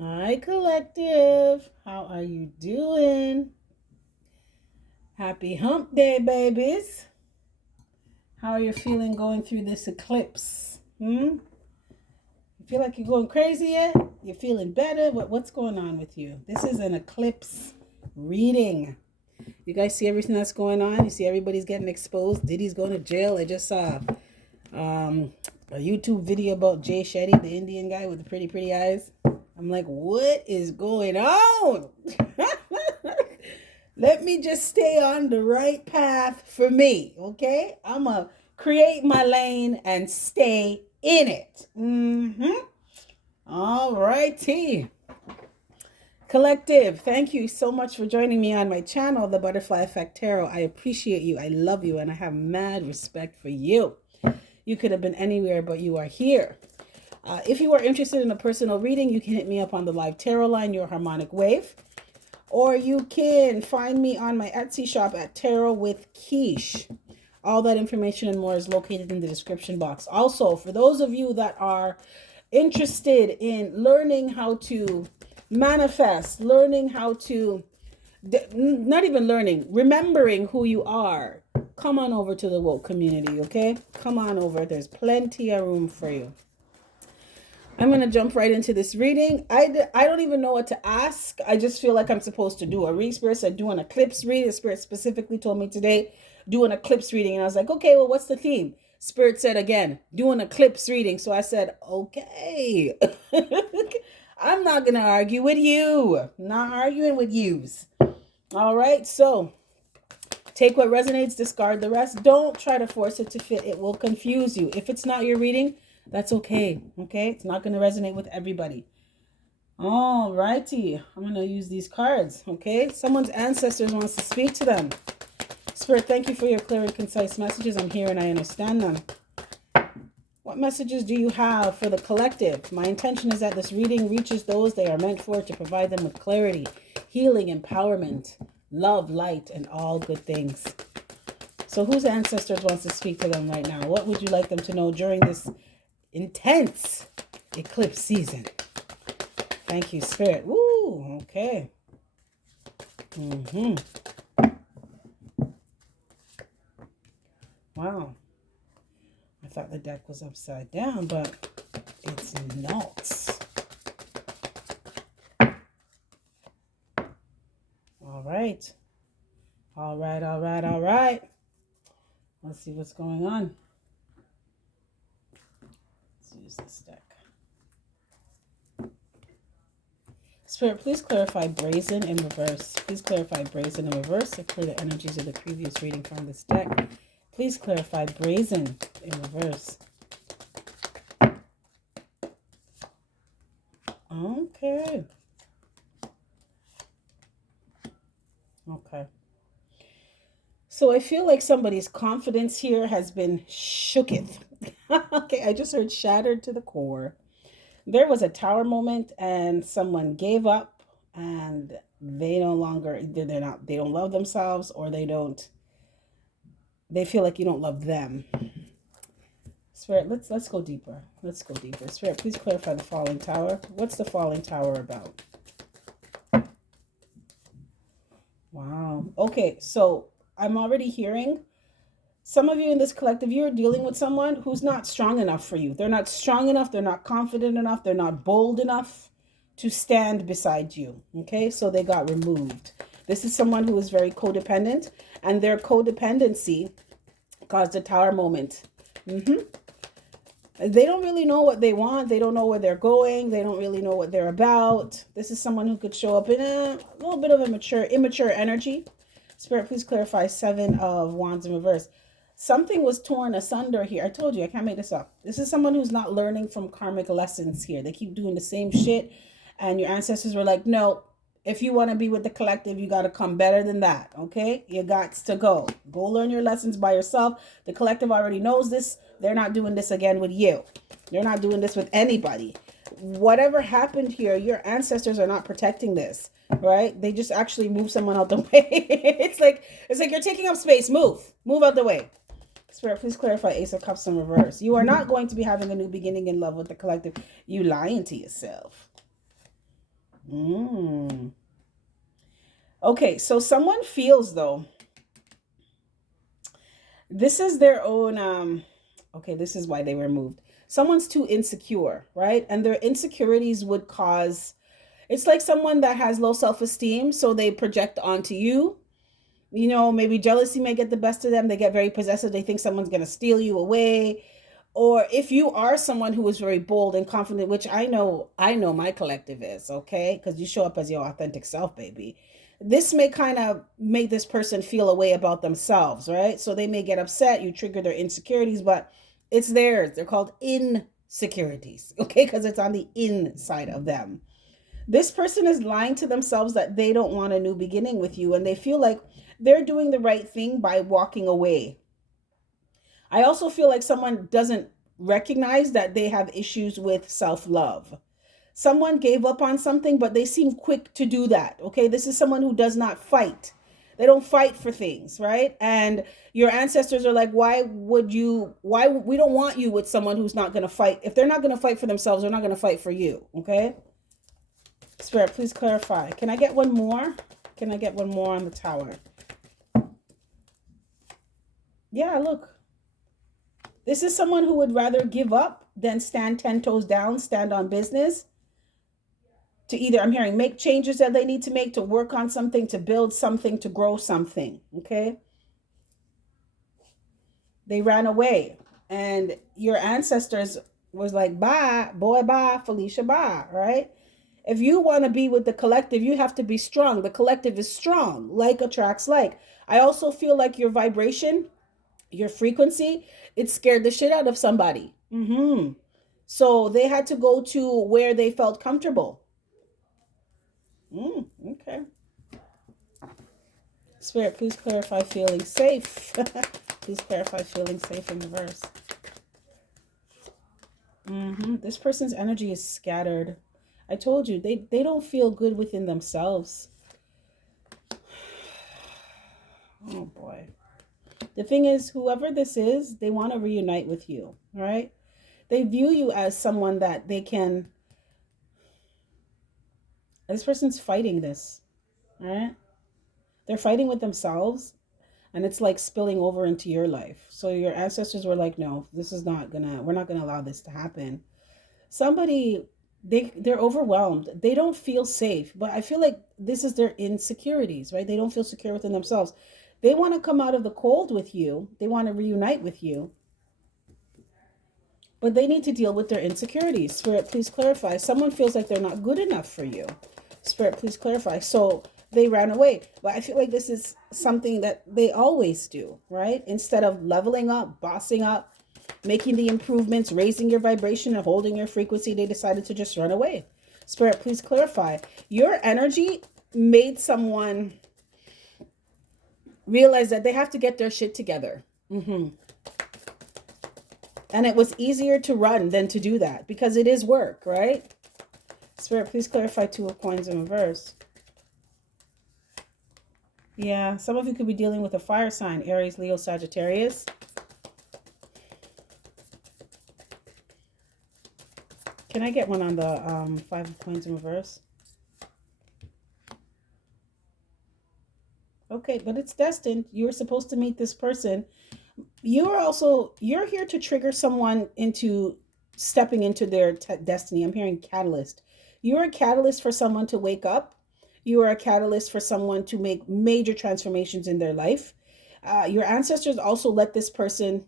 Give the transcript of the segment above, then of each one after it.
Hi, collective. How are you doing? Happy hump day, babies. How are you feeling going through this eclipse? You feel like you're going crazy yet? You're feeling better? What's going on with you? This is an eclipse reading. You guys see everything that's going on? You see everybody's getting exposed. Diddy's going to jail. I just saw a YouTube video about Jay Shetty, the Indian guy with the pretty eyes. I'm like, what is going on? Let me just stay on the right path for me, okay? I'm going to create my lane and stay in it. All righty. Collective, thank you so much for joining me on my channel, The Butterfly Effect Tarot. I appreciate you. I love you, and I have mad respect for you. You could have been anywhere, but you are here. If you are interested in a personal reading, you can hit me up on the live tarot line, Your Harmonic Wave. Or you can find me on my Etsy shop at Tarot with Quiche. All that information and more is located in the description box. Also, for those of you that are interested in learning how to manifest, learning how to, not even learning, remembering who you are, come on over to the woke community, okay? Come on over. There's plenty of room for you. I'm going to jump right into this reading. I don't even know what to ask. I just feel like I'm supposed to do a read. Spirit said do an eclipse reading. Spirit specifically told me today, do an eclipse reading. And I was like, okay, well, what's the theme? Spirit said again, do an eclipse reading. So I said, okay. I'm not going to argue with you. I'm not arguing with yous. All right, so take what resonates, discard the rest. Don't try to force it to fit. It will confuse you. If it's not your reading, that's okay. Okay, it's not going to resonate with everybody. All righty, I'm going to use these cards. Okay, someone's ancestors wants to speak to them. Spirit, thank you for your clear and concise messages. I'm here and I understand them. What messages do you have for the collective? My intention is that this reading reaches those they are meant for, to provide them with clarity, healing, empowerment, love, light, and all good things. So whose ancestors wants to speak to them right now? What would you like them to know during this intense eclipse season? Thank you, Spirit. Woo, okay. Wow. I thought the deck was upside down, but it's not. All right. All right, all right, all right. Let's see what's going on. Let's use this deck. Spirit, please clarify brazen in reverse. Please clarify brazen in reverse to clear the energies of the previous reading from this deck. Please clarify brazen in reverse. Okay. Okay. So I feel like somebody's confidence here has been shooketh. Okay, I just heard shattered to the core. There was a tower moment and someone gave up and they no longer, they don't love themselves, or they feel like you don't love them. Spirit, let's go deeper. Let's go deeper. Spirit, please clarify the falling tower. What's the falling tower about? Wow. Okay, so I'm already hearing some of you in this collective, you're dealing with someone who's not strong enough for you. They're not strong enough. They're not confident enough. They're not bold enough to stand beside you. Okay, so they got removed. This is someone who is very codependent, and their codependency caused a tower moment. They don't really know what they want. They don't know where they're going. They don't really know what they're about. This is someone who could show up in a little bit of a immature energy. Spirit, please clarify 7 of Wands in reverse. Something was torn asunder here. I told you, I can't make this up. This is someone who's not learning from karmic lessons here. They keep doing the same shit. And your ancestors were like, no, if you want to be with the collective, you got to come better than that. Okay? You got to go. Go learn your lessons by yourself. The collective already knows this. They're not doing this again with you. They're not doing this with anybody. Whatever happened here, your ancestors are not protecting this. Right? They just actually move someone out the way. It's like you're taking up space. Move out the way. Spirit, please clarify Ace of Cups in reverse. You are not going to be having a new beginning in love with the collective. You lying to yourself. Mm. Okay, so someone feels though, this is their own, okay, this is why they were moved. Someone's too insecure, right? And their insecurities would cause, it's like someone that has low self-esteem, so they project onto you. You know, maybe jealousy may get the best of them. They get very possessive. They think someone's going to steal you away. Or if you are someone who is very bold and confident, which I know my collective is, okay? Because you show up as your authentic self, baby. This may kind of make this person feel a way about themselves, right? So they may get upset. You trigger their insecurities, but it's theirs. They're called insecurities, okay? Because it's on the inside of them. This person is lying to themselves that they don't want a new beginning with you, and they feel like they're doing the right thing by walking away. I also feel like someone doesn't recognize that they have issues with self love. Someone gave up on something, but they seem quick to do that. Okay, this is someone who does not fight. They don't fight for things, right? And your ancestors are like, why would you? Why we don't want you with someone who's not going to fight. If they're not going to fight for themselves, they're not going to fight for you. Okay, Spirit, please clarify. Can I get one more? Can I get one more on the tower? Yeah, look. This is someone who would rather give up than stand 10 toes down, stand on business. To either, I'm hearing, make changes that they need to make, to work on something, to build something, to grow something. Okay. They ran away. And your ancestors was like, bye, boy, bye, Felicia, bye, right? If you want to be with the collective, you have to be strong. The collective is strong. Like attracts like. I also feel like your vibration, your frequency, it scared the shit out of somebody. So they had to go to where they felt comfortable. Okay. Spirit, please clarify feeling safe. Please clarify feeling safe in reverse. This person's energy is scattered. I told you, they don't feel good within themselves. Oh boy. The thing is, whoever this is, they want to reunite with you, right? They view you as someone that they can. This person's fighting this, right? They're fighting with themselves, and it's like spilling over into your life. So your ancestors were like, no, this is not gonna, we're not gonna allow this to happen. Somebody, they're overwhelmed. They don't feel safe, but I feel like this is their insecurities, right? They don't feel secure within themselves. They want to come out of the cold with you. They want to reunite with you, but they need to deal with their insecurities. Spirit, please clarify. Someone feels like they're not good enough for you. Spirit, please clarify. So they ran away. But I feel like this is something that they always do, right? Instead of leveling up, bossing up, making the improvements, raising your vibration and holding your frequency, they decided to just run away. Spirit, please clarify. Your energy made someone realize that they have to get their shit together. And it was easier to run than to do that because it is work, right? Spirit, please clarify Two of Coins in reverse. Yeah, some of you could be dealing with a fire sign, Aries, Leo, Sagittarius. Can I get one on the Five of Coins in reverse? Okay, but it's destined. You were supposed to meet this person. You're here to trigger someone into stepping into their destiny. I'm hearing catalyst. You're a catalyst for someone to wake up. You are a catalyst for someone to make major transformations in their life. Your ancestors also let this person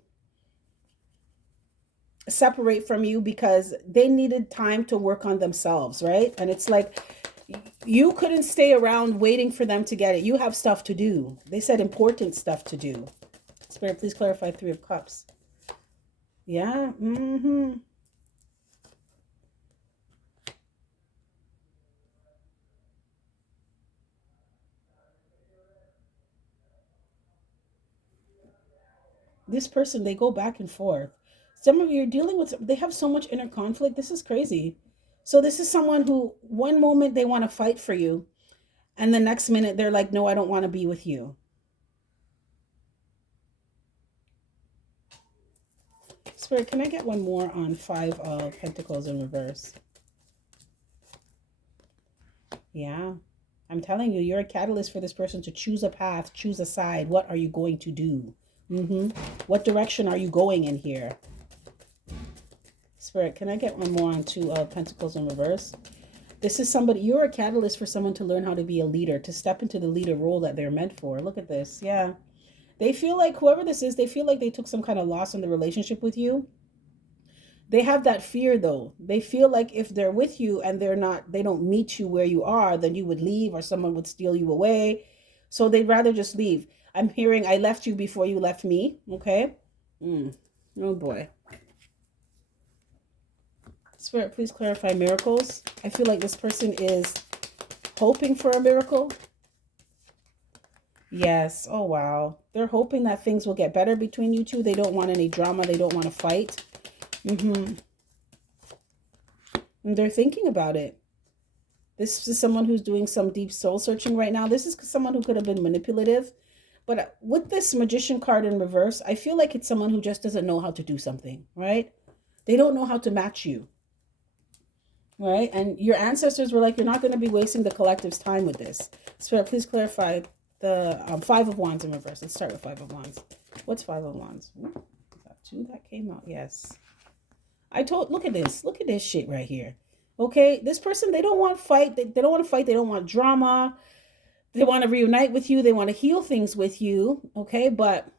separate from you because they needed time to work on themselves, right? And it's like you couldn't stay around waiting for them to get it. You have stuff to do. They said important stuff to do. Spirit, please clarify Three of Cups. Yeah. This person, they go back and forth. Some of you are dealing with, they have so much inner conflict. This is crazy. So this is someone who one moment they want to fight for you, and the next minute they're like, no, I don't want to be with you. Spirit, can I get one more on Five of Pentacles in reverse? Yeah. I'm telling you, you're a catalyst for this person to choose a path, choose a side. What are you going to do? What direction are you going in here? Spirit, can I get one more on Two of Pentacles in reverse? This is somebody, you're a catalyst for someone to learn how to be a leader, to step into the leader role that they're meant for. Look at this. Yeah. They feel like, whoever this is, they feel like they took some kind of loss in the relationship with you. They have that fear though. They feel like if they're with you and they don't meet you where you are, then you would leave or someone would steal you away. So they'd rather just leave. I'm hearing, I left you before you left me. Okay. Oh boy. Spirit, please clarify miracles. I feel like this person is hoping for a miracle. Yes. Oh, wow. They're hoping that things will get better between you two. They don't want any drama. They don't want to fight. And they're thinking about it. This is someone who's doing some deep soul searching right now. This is someone who could have been manipulative. But with this Magician card in reverse, I feel like it's someone who just doesn't know how to do something, right? They don't know how to match you. Right? And your ancestors were like, you're not going to be wasting the collective's time with this. Spirit, please clarify the Five of Wands in reverse. Let's start with Five of Wands. What's Five of Wands? Ooh, is that two that came out? Yes. Look at this. Look at this shit right here. Okay? This person, they don't want fight. They don't want to fight. They don't want drama. They want to reunite with you. They want to heal things with you. Okay? But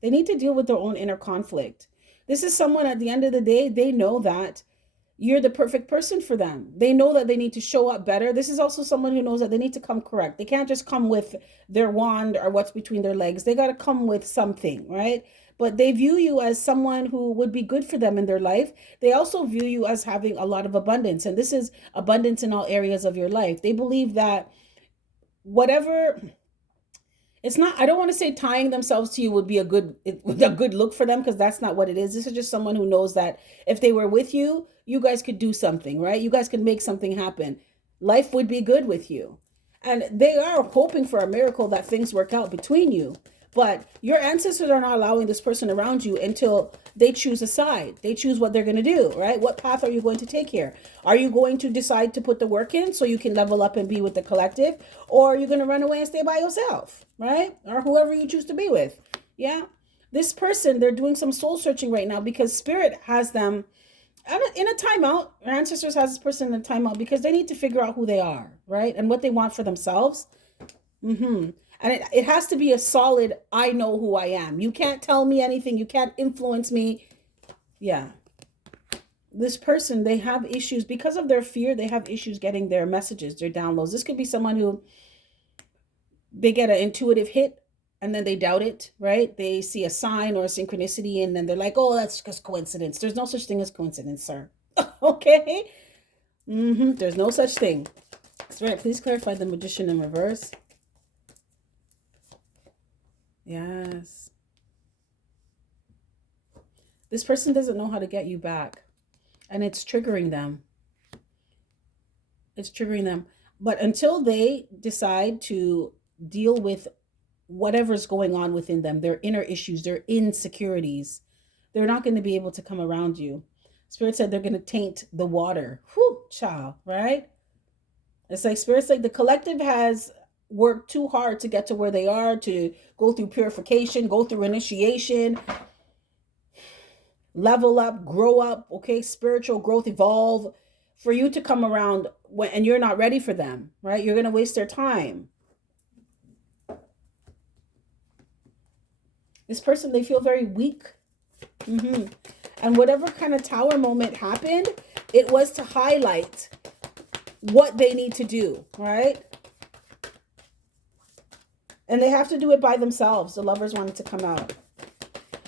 they need to deal with their own inner conflict. This is someone, at the end of the day, they know that you're the perfect person for them. They know that they need to show up better. This is also someone who knows that they need to come correct. They can't just come with their wand or what's between their legs. They got to come with something, right? But they view you as someone who would be good for them in their life. They also view you as having a lot of abundance. And this is abundance in all areas of your life. They believe that whatever... It's not, I don't want to say tying themselves to you would be a good look for them, because that's not what it is. This is just someone who knows that if they were with you, you guys could do something, right? You guys could make something happen. Life would be good with you. And they are hoping for a miracle that things work out between you. But your ancestors are not allowing this person around you until they choose a side. They choose what they're going to do, right? What path are you going to take here? Are you going to decide to put the work in so you can level up and be with the collective? Or are you going to run away and stay by yourself, right? Or whoever you choose to be with. Yeah. This person, they're doing some soul searching right now because Spirit has them in a timeout. Your ancestors has this person in a timeout because they need to figure out who they are, right? And what they want for themselves. And it has to be a solid, I know who I am. You can't tell me anything. You can't influence me. Yeah. This person, they have issues. Because of their fear, they have issues getting their messages, their downloads. This could be someone who, they get an intuitive hit and then they doubt it, right? They see a sign or a synchronicity and then they're like, oh, that's just coincidence. There's no such thing as coincidence, sir. Okay? There's no such thing. Spirit, please clarify the Magician in reverse. Yes. This person doesn't know how to get you back. And it's triggering them. It's triggering them. But until they decide to deal with whatever's going on within them, their inner issues, their insecurities, they're not going to be able to come around you. Spirit said they're going to taint the water. Whew, child, right? It's like Spirit's like the collective has worked too hard to get to where they are, to go through purification, go through initiation, level up, grow up, okay, spiritual growth, evolve, for you to come around and you're not ready for them, right? You're going to waste their time. This person, they feel very weak. And whatever kind of tower moment happened, it was to highlight what they need to do, right? And they have to do it by themselves. The Lovers wanted to come out.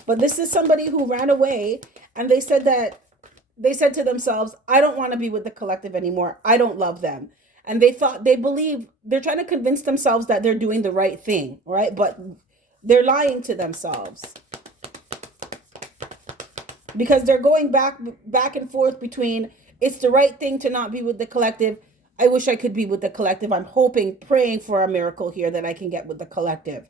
But this is somebody who ran away and they said to themselves, I don't want to be with the collective anymore. I don't love them. And they believe, they're trying to convince themselves that they're doing the right thing, right? But they're lying to themselves. Because they're going back and forth between, it's the right thing to not be with the collective. I wish I could be with the collective. I'm hoping, praying for a miracle here that I can get with the collective.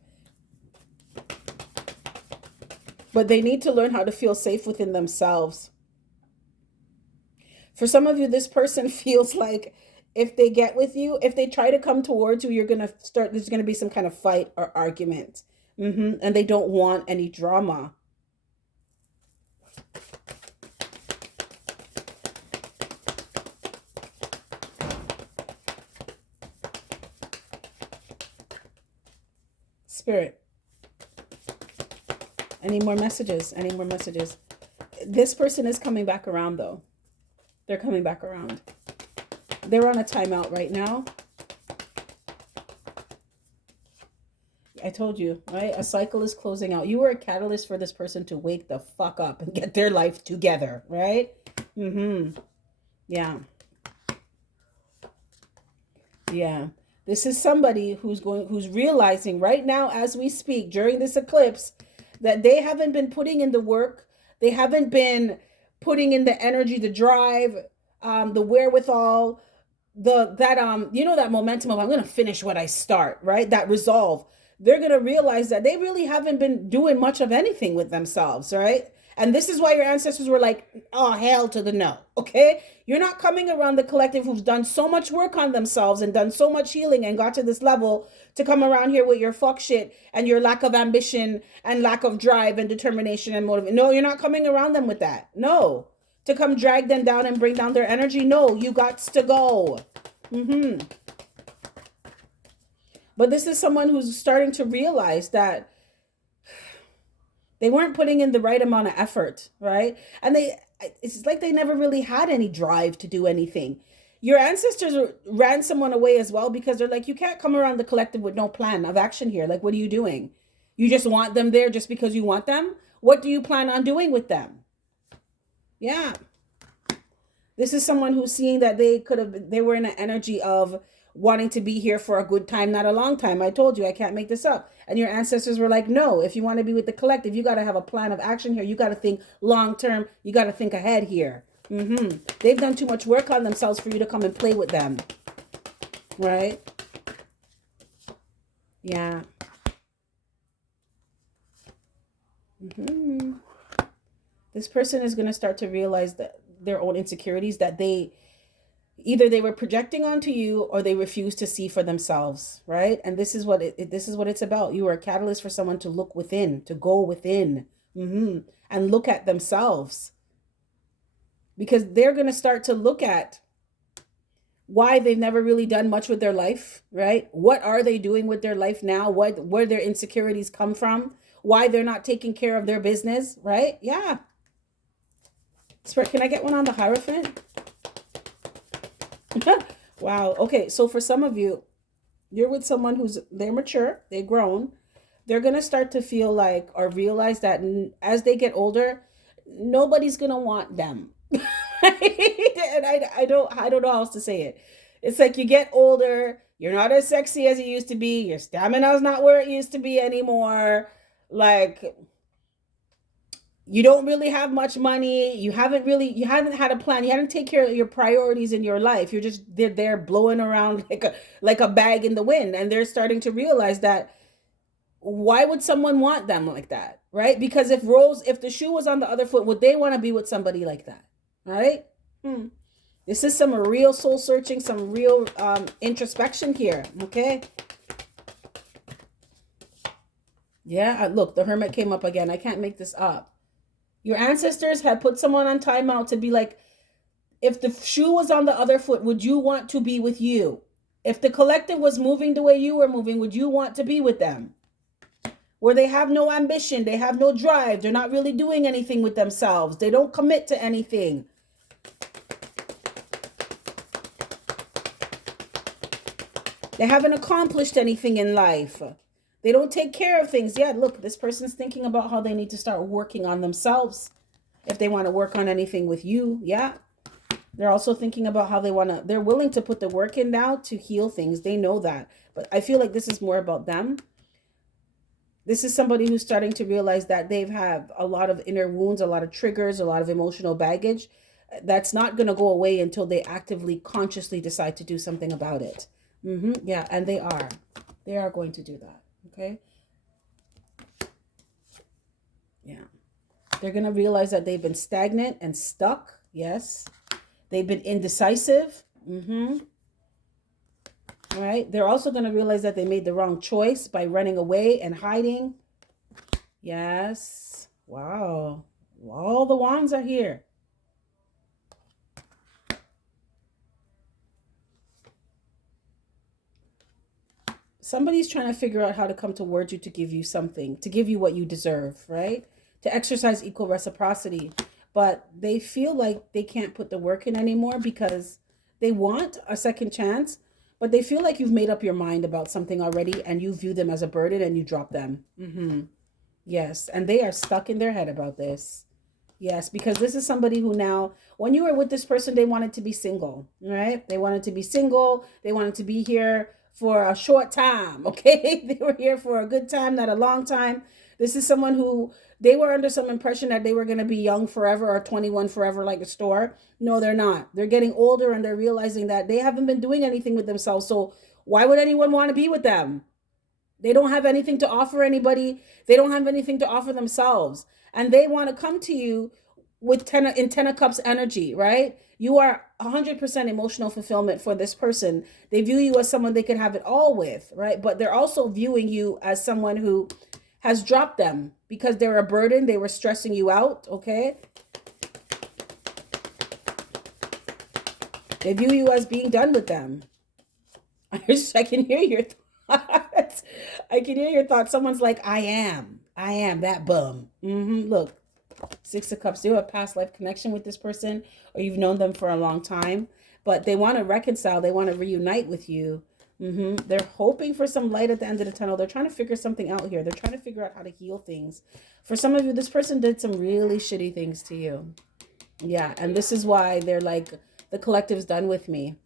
But they need to learn how to feel safe within themselves. For some of you, this person feels like if they get with you, if they try to come towards you, there's going to be some kind of fight or argument. And they don't want any drama. Spirit. Any more messages? Any more messages? This person is coming back around, though. They're coming back around. They're on a timeout right now. I told you, right? A cycle is closing out. You were a catalyst for this person to wake the fuck up and get their life together, right? Yeah. Yeah. This is somebody who's realizing right now as we speak during this eclipse that they haven't been putting in the work. They haven't been putting in the energy, the drive, the wherewithal, that momentum of I'm going to finish what I start, right? That resolve. They're going to realize that they really haven't been doing much of anything with themselves, right? And this is why your ancestors were like, oh, hell to the no, okay? You're not coming around the collective who's done so much work on themselves and done so much healing and got to this level to come around here with your fuck shit and your lack of ambition and lack of drive and determination and motivation. No, you're not coming around them with that. No. To come drag them down and bring down their energy. No, you got to go. But this is someone who's starting to realize that they weren't putting in the right amount of effort, right? And it's like they never really had any drive to do anything. Your ancestors ran someone away as well because they're like, you can't come around the collective with no plan of action here. Like, what are you doing? You just want them there just because you want them? What do you plan on doing with them? Yeah. This is someone who's seeing that they were in an energy of wanting to be here for a good time, not a long time. I told you, I can't make this up. And your ancestors were like, no, if you want to be with the collective, you got to have a plan of action here. You got to think long term. You got to think ahead here. They've done too much work on themselves for you to come and play with them. Right? Yeah. This person is going to start to realize that their own insecurities that either they were projecting onto you or they refuse to see for themselves, right? And this is what it's about. You are a catalyst for someone to look within, to go within, and look at themselves, because they're going to start to look at why they've never really done much with their life, right? What are they doing with their life now? Where their insecurities come from? Why they're not taking care of their business, right? Yeah. Spirit, can I get one on the Hierophant? Wow. Okay. So for some of you, you're with someone they're mature, they're grown. They're going to start to feel like or realize that as they get older, nobody's going to want them. And I don't know how else to say it. It's like you get older, you're not as sexy as you used to be. Your stamina's not where it used to be anymore. Like, you don't really have much money. You haven't had a plan. You haven't taken care of your priorities in your life. They're there blowing around like a bag in the wind. And they're starting to realize that why would someone want them like that? Right? Because if the shoe was on the other foot, would they want to be with somebody like that? Right? This is some real soul searching, some real introspection here. Okay. Yeah. Look, the Hermit came up again. I can't make this up. Your ancestors had put someone on timeout to be like, if the shoe was on the other foot, would you want to be with you? If the collective was moving the way you were moving, would you want to be with them? Where they have no ambition, they have no drive, they're not really doing anything with themselves, they don't commit to anything. They haven't accomplished anything in life. They don't take care of things. Yeah, look, this person's thinking about how they need to start working on themselves if they want to work on anything with you. Yeah. They're also thinking about how they're willing to put the work in now to heal things. They know that. But I feel like this is more about them. This is somebody who's starting to realize that they've had a lot of inner wounds, a lot of triggers, a lot of emotional baggage. That's not going to go away until they actively, consciously decide to do something about it. Yeah, and they are. They are going to do that. Okay. Yeah. They're going to realize that they've been stagnant and stuck. Yes. They've been indecisive. All right. They're also going to realize that they made the wrong choice by running away and hiding. Yes. Wow. All the wands are here. Somebody's trying to figure out how to come towards you to give you something, to give you what you deserve, right? To exercise equal reciprocity. But they feel like they can't put the work in anymore because they want a second chance, but they feel like you've made up your mind about something already and you view them as a burden and you drop them. Yes, and they are stuck in their head about this. Yes, because this is somebody who now, when you were with this person, they wanted to be single, right? They wanted to be single. They wanted to be here for a short time, okay? They were here for a good time, not a long time. This is someone who, they were under some impression that they were going to be young forever or 21 forever like a store. No, they're not. They're getting older and they're realizing that they haven't been doing anything with themselves. So why would anyone want to be with them? They don't have anything to offer anybody. They don't have anything to offer themselves. And they want to come to you with Ten of Cups energy, right? You are 100% emotional fulfillment for this person. They view you as someone they could have it all with, right? But they're also viewing you as someone who has dropped them because they're a burden. They were stressing you out, okay? They view you as being done with them. I can hear your thoughts. I can hear your thoughts. Someone's like, I am that bum. Look, Six of Cups. Do you have a past life connection with this person, or you've known them for a long time, but they want to reconcile. They want to reunite with you. They're hoping for some light at the end of the tunnel. They're trying to figure something out here. They're trying to figure out how to heal things. For some of you, this person did some really shitty things to you. Yeah, and this is why they're like, the collective's done with me.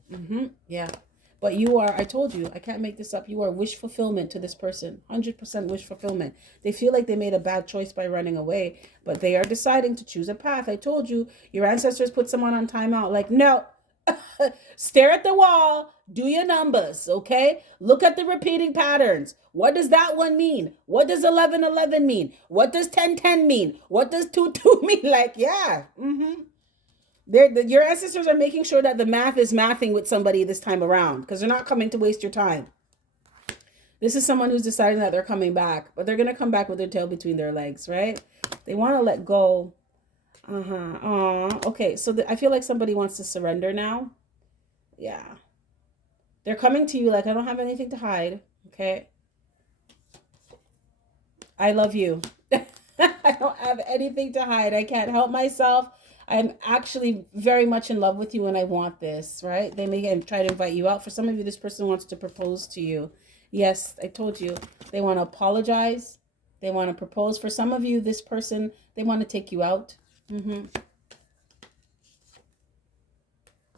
Yeah. But you are, I told you, I can't make this up. You are wish fulfillment to this person. 100% wish fulfillment. They feel like they made a bad choice by running away, but they are deciding to choose a path. I told you, your ancestors put someone on timeout. Like, no, stare at the wall, do your numbers, okay? Look at the repeating patterns. What does that one mean? What does 1111 mean? What does 1010 mean? What does 22 mean? Like, yeah, your ancestors are making sure that the math is mathing with somebody this time around because they're not coming to waste your time. This is someone who's deciding that they're coming back, but they're going to come back with their tail between their legs, right? They want to let go. Okay, so I feel like somebody wants to surrender now. Yeah. They're coming to you like, I don't have anything to hide, okay? I love you. I don't have anything to hide. I can't help myself. I'm actually very much in love with you and I want this, right? They may try to invite you out. For some of you, this person wants to propose to you. Yes, I told you. They want to apologize. They want to propose. For some of you, this person, they want to take you out.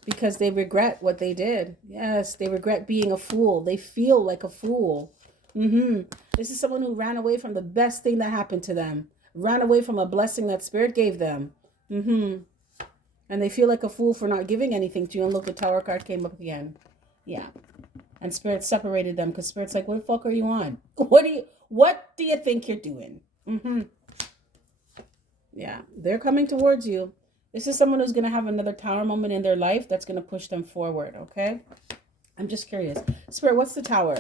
Because they regret what they did. Yes, they regret being a fool. They feel like a fool. This is someone who ran away from the best thing that happened to them. Ran away from a blessing that Spirit gave them. And they feel like a fool for not giving anything to you. And look, the Tower card came up again. Yeah. And Spirit separated them because Spirit's like, what the fuck are you on? What do you think you're doing? Yeah. They're coming towards you. This is someone who's going to have another Tower moment in their life that's going to push them forward. Okay. I'm just curious. Spirit, what's the Tower?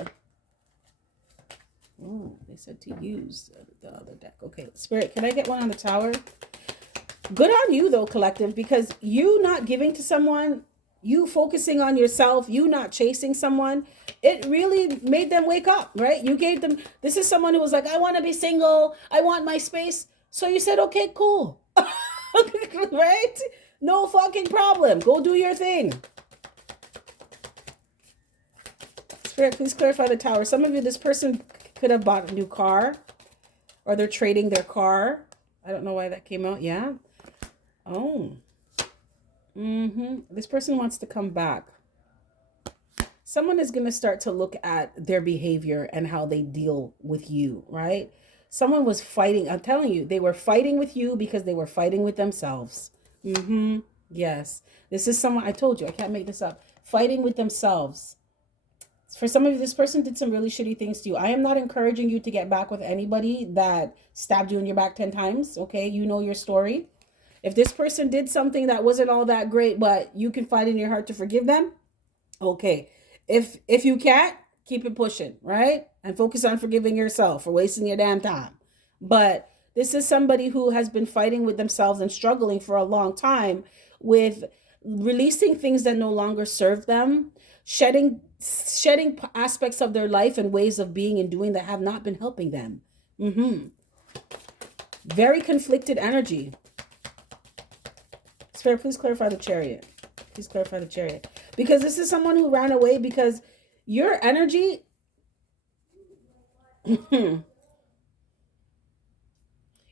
Oh, they said to use the other deck. Okay. Spirit, can I get one on the Tower? Good on you though, collective, because you not giving to someone, you focusing on yourself, you not chasing someone, it really made them wake up, right? You gave them, this is someone who was like, I want to be single, I want my space. So you said, okay, cool. Right? No fucking problem. Go do your thing. Spirit, please clarify the Tower. Some of you, this person could have bought a new car or they're trading their car. I don't know why that came out. Yeah. Oh. This person wants to come back. Someone is going to start to look at their behavior and how they deal with you, right? Someone was fighting. I'm telling you, they were fighting with you because they were fighting with themselves. Yes. This is someone, I told you, I can't make this up. Fighting with themselves. For some of you, this person did some really shitty things to you. I am not encouraging you to get back with anybody that stabbed you in your back 10 times. Okay. You know your story. If this person did something that wasn't all that great, but you can find in your heart to forgive them, okay. If you can't, keep it pushing, right? And focus on forgiving yourself for wasting your damn time. But this is somebody who has been fighting with themselves and struggling for a long time with releasing things that no longer serve them, shedding aspects of their life and ways of being and doing that have not been helping them. Very conflicted energy. Spirit, please clarify the Chariot. Please clarify the Chariot. Because this is someone who ran away because your energy...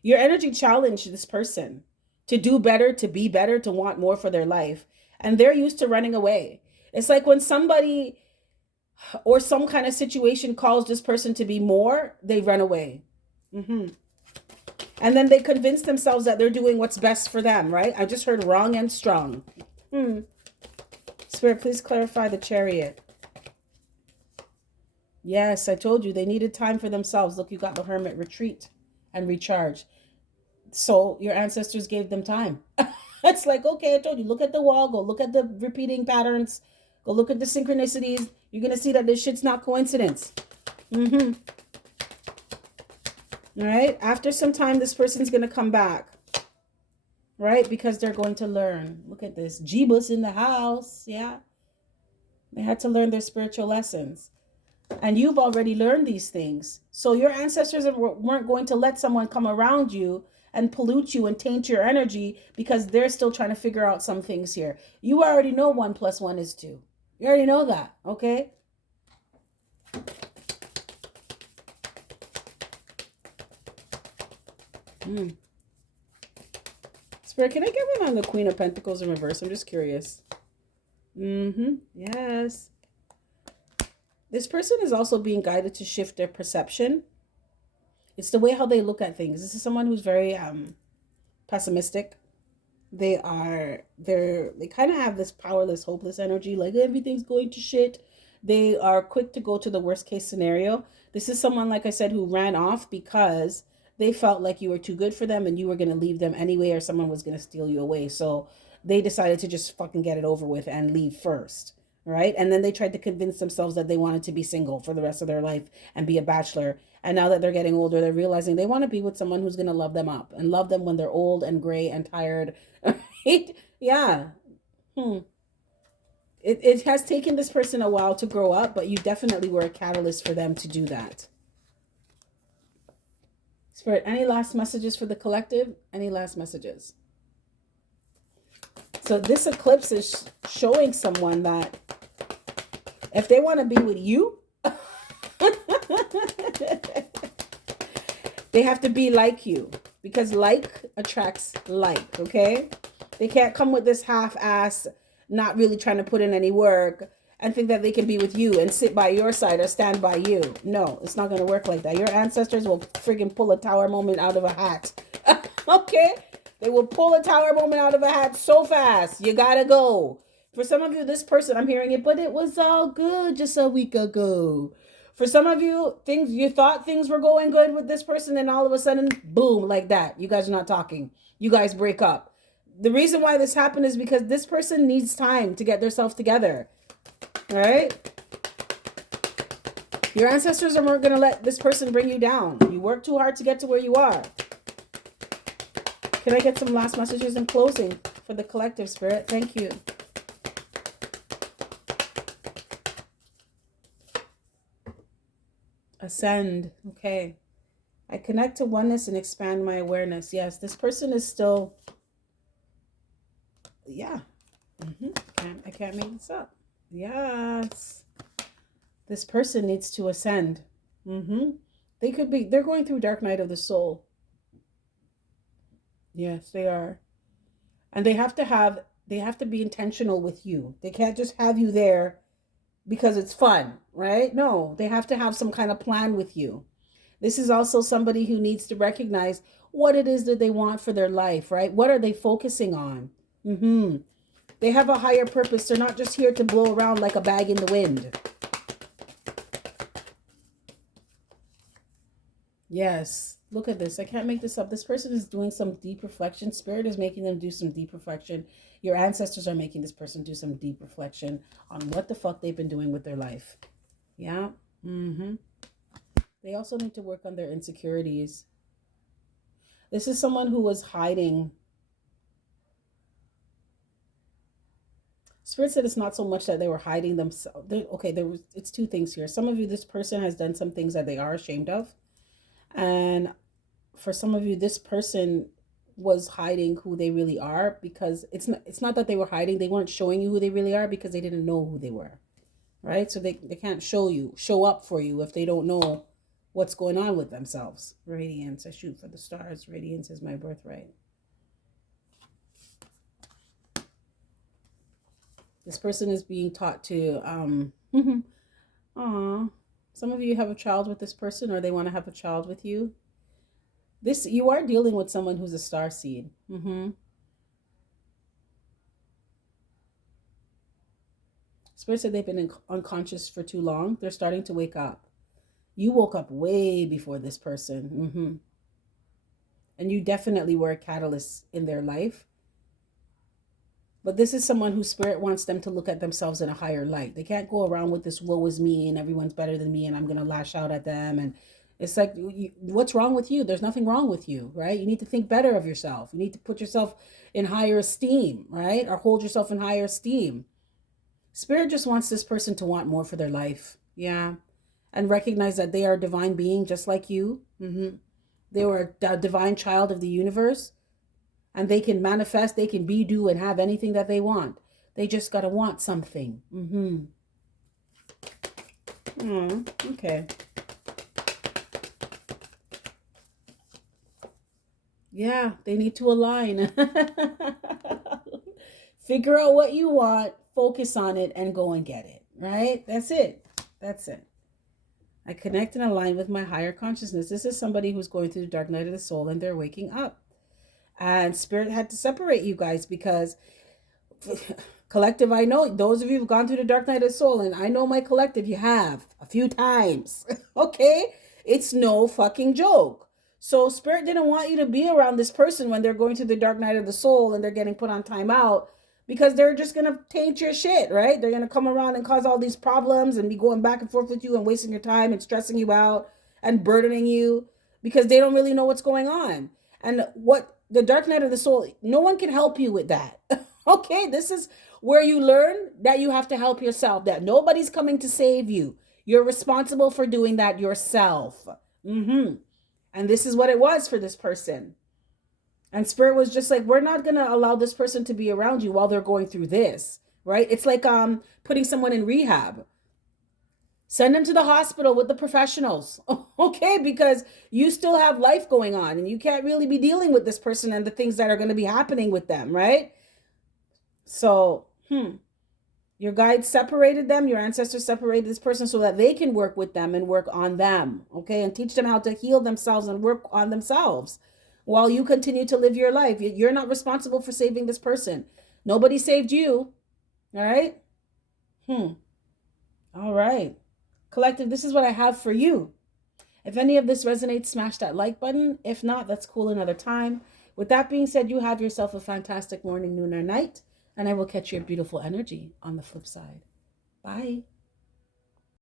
your energy challenged this person to do better, to be better, to want more for their life. And they're used to running away. It's like when somebody or some kind of situation calls this person to be more, they run away. And then they convince themselves that they're doing what's best for them, right? I just heard wrong and strong. Spirit, please clarify the Chariot. Yes, I told you they needed time for themselves. Look, you got the Hermit, retreat and recharge. So your ancestors gave them time. It's like, okay, I told you, look at the wall, go look at the repeating patterns, go look at the synchronicities. You're going to see that this shit's not coincidence. All right. After some time, this person's going to come back. Right? Because they're going to learn. Look at this. Jeebus in the house. Yeah. They had to learn their spiritual lessons. And you've already learned these things. So your ancestors weren't going to let someone come around you and pollute you and taint your energy because they're still trying to figure out some things here. You already know 1 + 1 is 2. You already know that, okay? Spirit, can I get one on the Queen of Pentacles in reverse? I'm just curious. Yes. This person is also being guided to shift their perception. It's the way how they look at things. This is someone who's very pessimistic. They kind of have this powerless, hopeless energy, like everything's going to shit. They are quick to go to the worst case scenario. This is someone, like I said, who ran off because they felt like you were too good for them and you were going to leave them anyway, or someone was going to steal you away. So they decided to just fucking get it over with and leave first. Right? And then they tried to convince themselves that they wanted to be single for the rest of their life and be a bachelor. And now that they're getting older, they're realizing they want to be with someone who's going to love them up and love them when they're old and gray and tired. Right? Yeah. It has taken this person a while to grow up, but you definitely were a catalyst for them to do that. Spirit, any last messages for the collective? Any last messages? So this eclipse is showing someone that if they want to be with you, they have to be like you, because like attracts like, okay? They can't come with this half-ass, not really trying to put in any work and think that they can be with you and sit by your side or stand by you. No, it's not going to work like that. Your ancestors will friggin' pull a tower moment out of a hat. Okay? They will pull a tower moment out of a hat so fast. You gotta go. For some of you, this person, I'm hearing it, but it was all good just a week ago. For some of you, you thought things were going good with this person, and all of a sudden, boom, like that. You guys are not talking. You guys break up. The reason why this happened is because this person needs time to get themselves together. All right? Your ancestors aren't going to let this person bring you down. You work too hard to get to where you are. Can I get some last messages in closing for the collective, Spirit? Thank you. Ascend. Okay. I connect to oneness and expand my awareness. Yes, this person is still... Yeah. I can't make this up. Yes. This person needs to ascend. They're going through dark night of the soul. Yes, they are. And they have to be intentional with you. They can't just have you there because it's fun, right? No, they have to have some kind of plan with you. This is also somebody who needs to recognize what it is that they want for their life, right? What are they focusing on? They have a higher purpose. They're not just here to blow around like a bag in the wind. Yes, Look at this. I can't make this up. This person is doing some deep reflection. Spirit is making them do some deep reflection. Your ancestors are making this person do some deep reflection on what the fuck they've been doing with their life. Yeah. Mm-hmm. They also need to work on their insecurities. This is someone who was hiding. Spirit said it's not so much that they were hiding themselves. Okay, it's two things here. Some of you, this person has done some things that they are ashamed of. And for some of you, this person was hiding who they really are, because it's not that they were hiding. They weren't showing you who they really are because they didn't know who they were. Right? So they can't show up for you if they don't know what's going on with themselves. Radiance, I shoot for the stars. Radiance is my birthright. This person is being taught to, some of you have a child with this person, or they want to have a child with you. You are dealing with someone who's a star seed. Spirit said they've been unconscious for too long. They're starting to wake up. You woke up way before this person. And you definitely were a catalyst in their life. But this is someone whose spirit wants them to look at themselves in a higher light. They can't go around with this woe is me and everyone's better than me and I'm going to lash out at them. And it's like, what's wrong with you? There's nothing wrong with you, right? You need to think better of yourself. You need to put yourself in higher esteem, right? Or hold yourself in higher esteem. Spirit just wants this person to want more for their life. Yeah. And recognize that they are a divine being just like you. They were a divine child of the universe. And they can manifest, they can be, do, and have anything that they want. They just got to want something. Okay. Yeah, they need to align. Figure out what you want, focus on it, and go and get it. Right? That's it. That's it. I connect and align with my higher consciousness. This is somebody who's going through the dark night of the soul and they're waking up. And Spirit had to separate you guys because collective, I know those of you who've gone through the dark night of the soul, and I know my collective, you have a few times. Okay? It's no fucking joke. So Spirit didn't want you to be around this person when they're going through the dark night of the soul and they're getting put on timeout, because they're just going to taint your shit, right? They're going to come around and cause all these problems and be going back and forth with you and wasting your time and stressing you out and burdening you because they don't really know what's going on. And the dark night of the soul, no one can help you with that. Okay, this is where you learn that you have to help yourself, that nobody's coming to save you. You're responsible for doing that yourself. And this is what it was for this person. And Spirit was just like, we're not going to allow this person to be around you while they're going through this, right? It's like putting someone in rehab. Send them to the hospital with the professionals, okay? Because you still have life going on and you can't really be dealing with this person and the things that are going to be happening with them, right? So, your guides separated them, your ancestors separated this person so that they can work with them and work on them, okay? And teach them how to heal themselves and work on themselves while you continue to live your life. You're not responsible for saving this person. Nobody saved you, all right? All right. Collective, this is what I have for you. If any of this resonates, smash that like button. If not, that's cool another time. With that being said, you have yourself a fantastic morning, noon, or night, and I will catch your beautiful energy on the flip side. Bye.